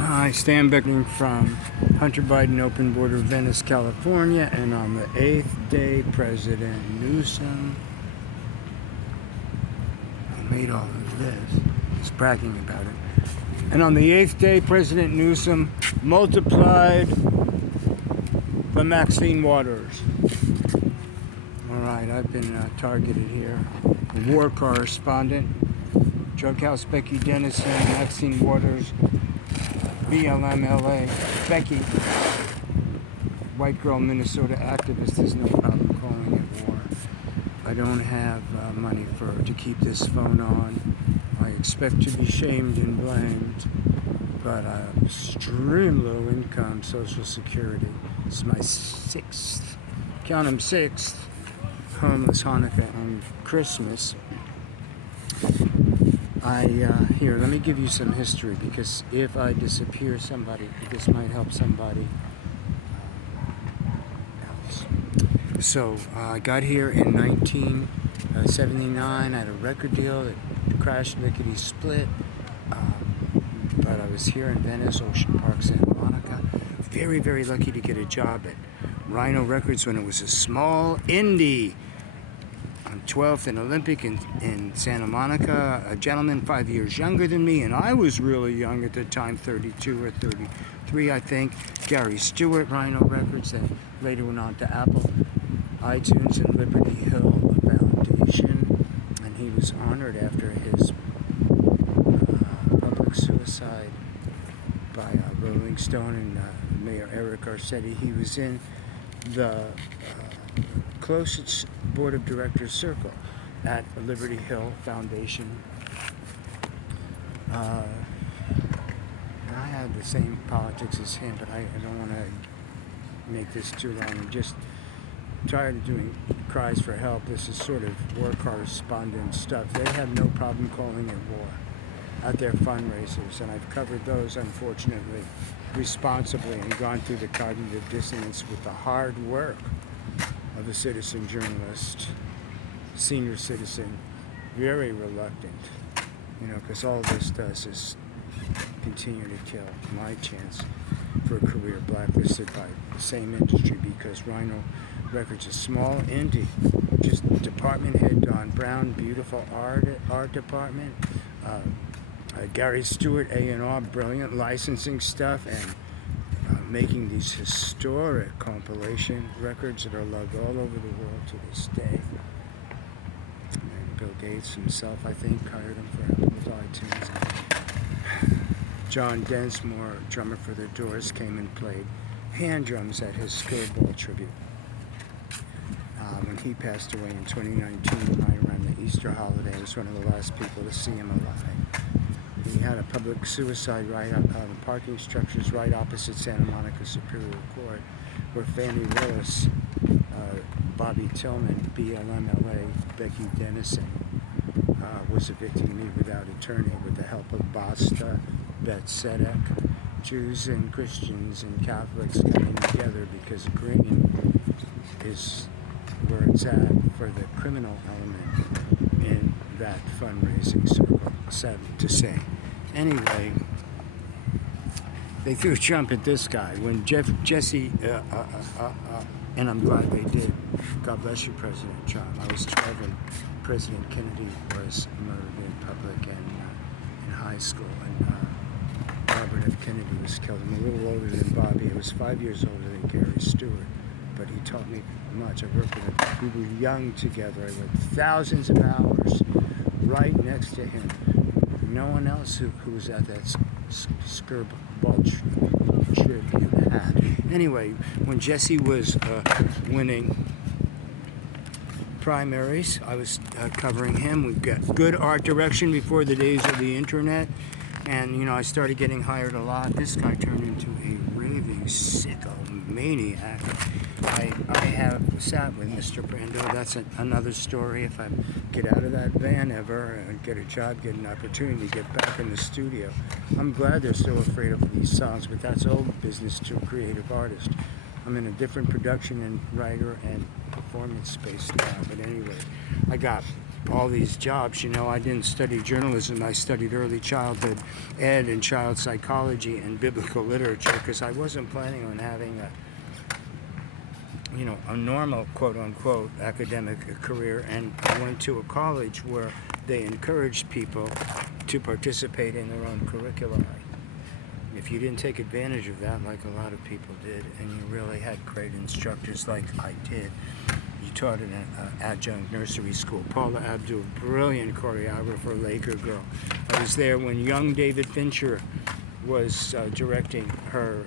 Hi, Stan Becker from Hunter Biden Open Border, Venice, California, and on the 8th day, President Newsom made all of this. He's bragging about it. And on the 8th day, President Newsom multiplied the Maxine waters. All right, I've been targeted here. War correspondent, Drug House Becky Dennison, Maxine Waters, BLM LA, Becky, white girl Minnesota activist. There's no problem calling it war. I don't have money to keep this phone on. I expect to be shamed and blamed, but I have extreme low income Social Security. It's my sixth, count 'em sixth, homeless Hanukkah and Christmas. Here, let me give you some history, because if I disappear, this might help somebody else. So I got here in 1979. I had a record deal that crashed lickety split, but I was here in Venice, Ocean Park, Santa Monica. Very, very lucky to get a job at Rhino Records when it was a small indie. 12th and Olympic in Santa Monica, a gentleman 5 years younger than me, and I was really young at the time, 32 or 33, I think. Gary Stewart, Rhino Records, then later went on to Apple, iTunes, and Liberty Hill Foundation, and he was honored after his public suicide by Rolling Stone and Mayor Eric Garcetti. He was in the closest board of directors circle at Liberty Hill Foundation. I had the same politics as him, but I don't want to make this too long. I'm just tired of doing cries for help. This is sort of war correspondent stuff. They have no problem calling it war at their fundraisers, and I've covered those, unfortunately, responsibly, and gone through the cognitive dissonance with the hard work of a citizen journalist, senior citizen, very reluctant, because all this does is continue to kill my chance for a career, blacklisted by the same industry, because Rhino Records, a small indie, just department head Don Brown, beautiful art department, Gary Stewart, A&R, brilliant licensing stuff, and making these historic compilation records that are loved all over the world to this day. And Bill Gates himself, I think, hired him for Apple's iTunes. John Densmore, drummer for The Doors, came and played hand drums at his Skirball tribute. When he passed away in 2019, right around the Easter holiday, I was one of the last people to see him alive. He had a public suicide right out of parking structures right opposite Santa Monica Superior Court, where Fannie Willis, Bobby Tillman, BLM LA, Becky Dennison, was evicting me without attorney with the help of Basta, Bet Sedek, Jews and Christians and Catholics coming together, because green is where it's at for the criminal element in that fundraising circle, sad to say. Anyway, they threw Trump at this guy. When Jesse, and I'm glad they did. God bless you, President Trump. I was 12 when President Kennedy was murdered in public and in high school, and Robert F. Kennedy was killed. I'm a little older than Bobby. I was 5 years older than Gary Stewart, but he taught me much. I worked with him. We were young together. I worked thousands of hours right next to him. No one else who was at that Skirball tribute had. Anyway, when Jesse was winning primaries, I was covering him. We've got good art direction before the days of the internet, and I started getting hired a lot. This guy turned into a raving sicko maniac. I have sat with Mr. Brando. That's another story. If I get out of that van ever and get a job, get an opportunity to get back in the studio. I'm glad they're still afraid of these songs, but that's old business to a creative artist. I'm in a different production and writer and performance space now. But anyway, I got all these jobs. You know, I didn't study journalism. I studied early childhood ed and child psychology and biblical literature because I wasn't planning on having a normal quote-unquote academic career, and I went to a college where they encouraged people to participate in their own curricula. If you didn't take advantage of that like a lot of people did, and you really had great instructors like I did, you taught in an adjunct nursery school. Paula Abdul, brilliant choreographer, Laker girl. I was there when young David Fincher was directing her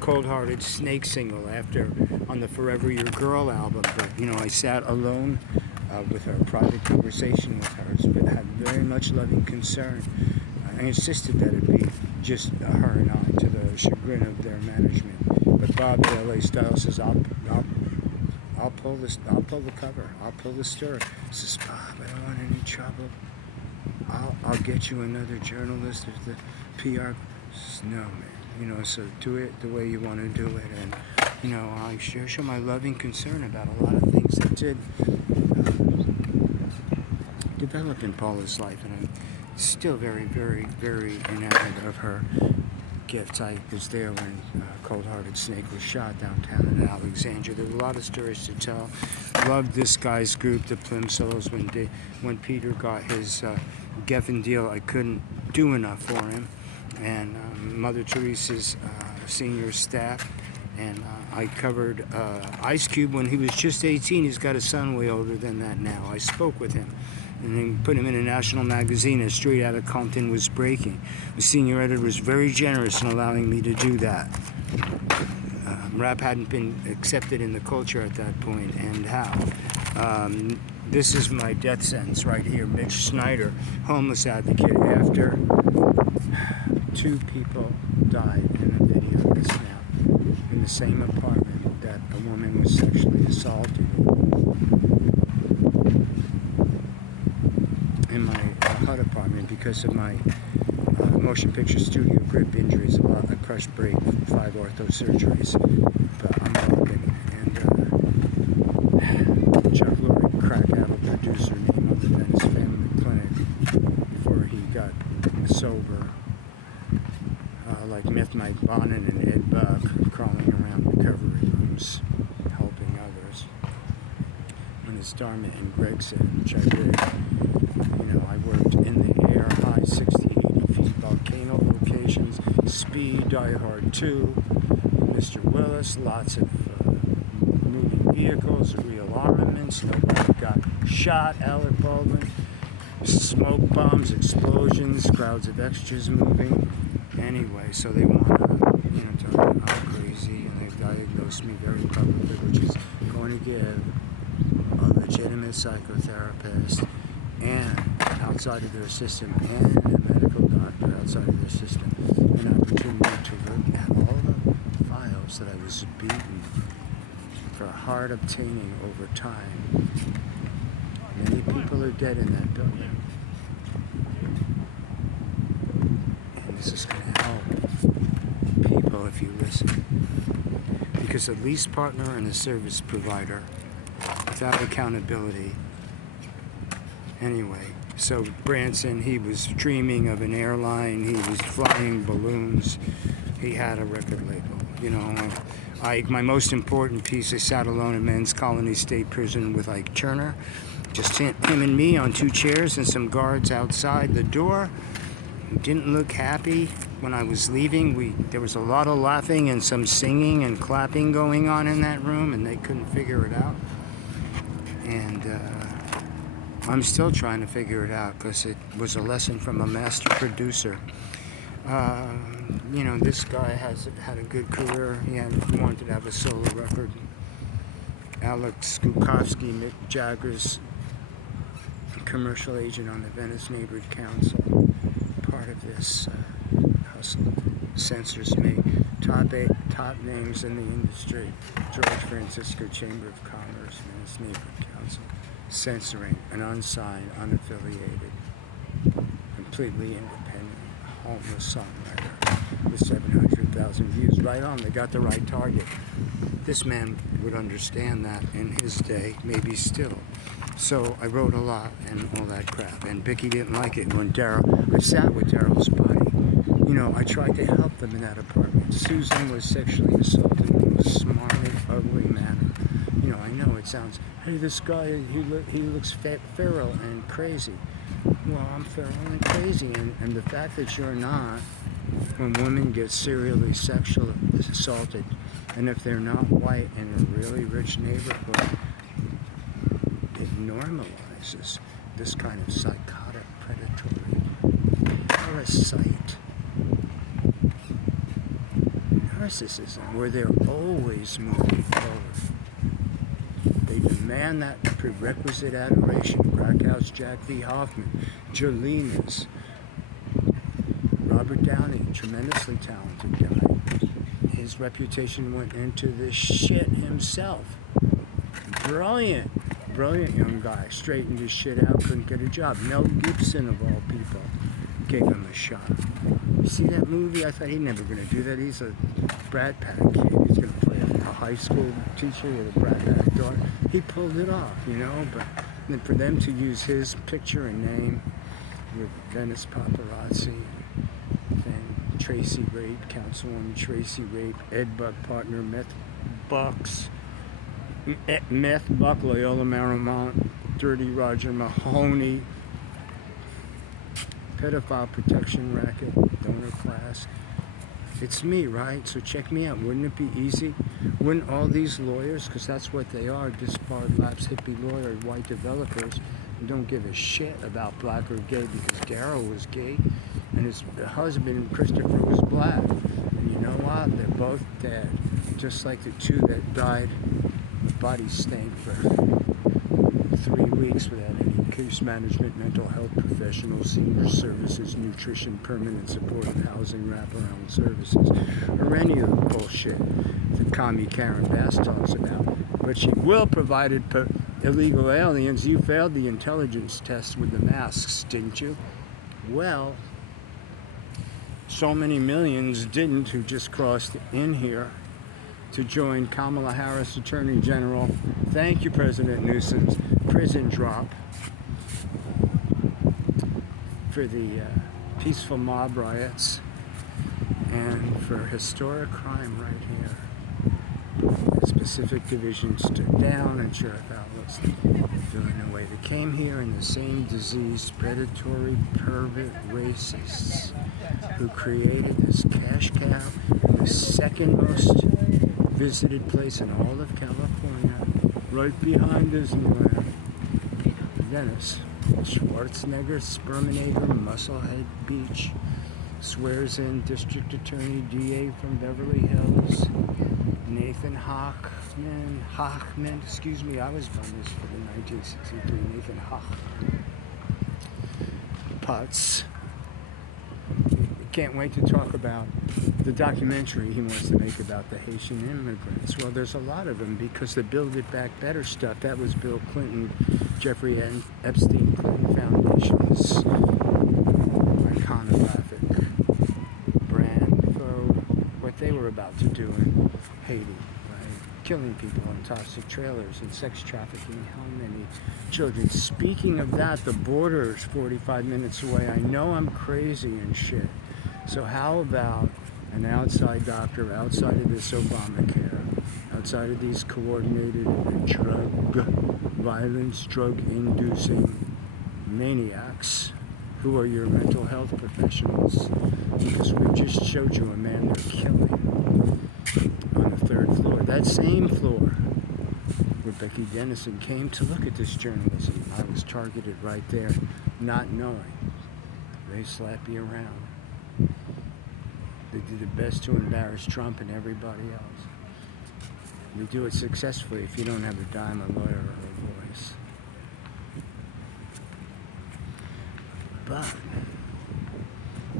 Cold-Hearted Snake single on the Forever Your Girl album. But, I sat alone with her, private conversation with her, but had very much loving concern. I insisted that it be just her and I, to the chagrin of their management. But Bob at LA Style says, I'll pull the cover. I'll pull the story. He says, Bob, I don't want any trouble. I'll get you another journalist if the PR. Says, no, man. So do it the way you want to do it. And, I show my loving concern about a lot of things that did develop in Paula's life. And I'm still very, very, very enamored of her gifts. I was there when Cold-Hearted Snake was shot downtown in Alexandria. There were a lot of stories to tell. Loved this guy's group, the Plimsolls. When Peter got his Geffen deal, I couldn't do enough for him. And Mother Teresa's senior staff. And I covered Ice Cube when he was just 18. He's got a son way older than that now. I spoke with him. And then put him in a national magazine as Straight Outta Compton was breaking. The senior editor was very generous in allowing me to do that. Rap hadn't been accepted in the culture at that point, and how. This is my death sentence right here. Mitch Snyder, homeless advocate. After 2 people died in a video just now, in the same apartment that a woman was sexually assaulted in my HUD apartment because of my motion picture studio grip injuries, a crushed break, 5 ortho surgeries. But I'm broken. And Chuck Lorre, crack addict producer, named on the Venice Family Clinic before he got sober, like Myth Mike Bonin and Ed Buck, crawling around recovery rooms, helping others. When his Dharma and Greg said, which I did, I worked in the air, high 60, 80 feet, volcano locations, Speed, Die Hard 2, Mr. Willis, lots of moving vehicles, real armaments, nobody got shot, Alec Baldwin, smoke bombs, explosions, crowds of extras moving. Anyway, so they want to, tell me I'm crazy, and they've diagnosed me very publicly, which is going to give a legitimate psychotherapist and outside of their system and a medical doctor outside of their system an opportunity to look at all the files that I was beaten for hard obtaining over time. Many people are dead in that building. And this is going to help people if you listen. Because a lease partner and a service provider without accountability. Anyway, so Branson, he was dreaming of an airline, he was flying balloons, he had a record label. My most important piece, I sat alone in Men's Colony State Prison with Ike Turner, just him and me on 2 chairs and some guards outside the door. He didn't look happy when I was leaving. There was a lot of laughing and some singing and clapping going on in that room, and they couldn't figure it out. And I'm still trying to figure it out because it was a lesson from a master producer. This guy had a good career. He wanted to have a solo record. Alex Skukowski, Mick Jagger's commercial agent on the Venice Neighborhood Council, part of this hustle. Censors me. Top names in the industry. George Francisco Chamber of Commerce, Venice Neighborhood Council. Censoring an unsigned, unaffiliated, completely independent, homeless songwriter with 700,000 views. Right on, they got the right target. This man would understand that in his day, maybe still. So I wrote a lot and all that crap. And Becky didn't like it. When I sat with Daryl's buddy. I tried to help them in that apartment. Susan was sexually assaulted in the most smarmy, ugly manner. I know it sounds, hey, this guy, he looks feral and crazy. Well, I'm feral and crazy. And the fact that you're not, when women get serially sexually assaulted, and if they're not white in a really rich neighborhood, it normalizes this kind of psychotic, predatory, parasite narcissism, where they're always moving forward. They demand that prerequisite adoration. Krakau's Jack V. Hoffman, Jolina's, Robert Downey, tremendously talented guy. His reputation went into this shit himself. Brilliant young guy. Straightened his shit out, couldn't get a job. Mel Gibson, of all people, gave him a shot. You see that movie? I thought he's never going to do that. He's a Brad Pack kid. He's going to play a high school teacher with a Brad Pack daughter. He pulled it off, but then for them to use his picture and name with Venice Paparazzi, then Tracy Rape, Councilwoman Tracy Rape, Ed Buck partner, Meth Buck, Loyola Marymount, Dirty Roger Mahoney, pedophile protection racket, donor class. It's me, right? So check me out. Wouldn't it be easy? Wouldn't all these lawyers, because that's what they are, disbarred lapsed hippie lawyer, white developers, who don't give a shit about black or gay, because Daryl was gay and his husband Christopher was black. And you know what? They're both dead. Just like the two that died, bodies stank for 3 weeks without any case management, mental health professionals, senior services, nutrition, permanent supportive housing, wraparound services, or any of the bullshit that commie Karen Bass talks about. But she will provide illegal aliens. You failed the intelligence test with the masks, didn't you? Well, so many millions didn't who just crossed in here to join Kamala Harris, Attorney General. Thank you, President Newsom's prison drop for the peaceful mob riots and for historic crime right here. The specific division stood down and Sheriff Outlets doing away. They came here in the same diseased, predatory, pervert racists who created this cash cow, the second most visited place in all of California, right behind Disneyland, Venice. Schwarzenegger, Sperminator, Musclehead Beach, swears in District Attorney DA from Beverly Hills, Nathan Hochman, I was on this for the 1963, Nathan Hochman. Putz. Can't wait to talk about the documentary he wants to make about the Haitian immigrants. Well, there's a lot of them because the Build It Back Better stuff, that was Bill Clinton, Jeffrey Epstein Clinton Foundation's iconographic brand for what they were about to do in Haiti, right? Killing people in toxic trailers and sex trafficking. How many children? Speaking of that, the border is 45 minutes away. I know I'm crazy and shit. So how about an outside doctor outside of this Obamacare, outside of these coordinated drug violence, drug-inducing maniacs who are your mental health professionals? Because we just showed you a man they're killing on the 3rd floor. That same floor where Becky Dennison came to look at this journalism. I was targeted right there, not knowing. They slap you around. They do their best to embarrass Trump and everybody else. We do it successfully if you don't have a dime, a lawyer, or a voice. But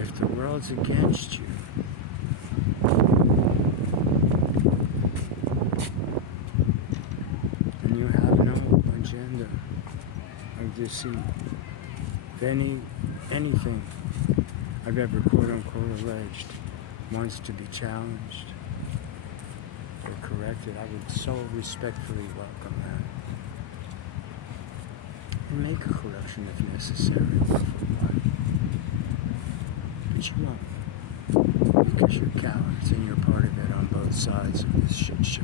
if the world's against you, and you have no agenda of deceit, if anything I've ever quote-unquote alleged wants to be challenged or corrected, I would so respectfully welcome can make a correction if necessary, or for what. But you won't. Because you're cowards and you're part of it on both sides of this shit show.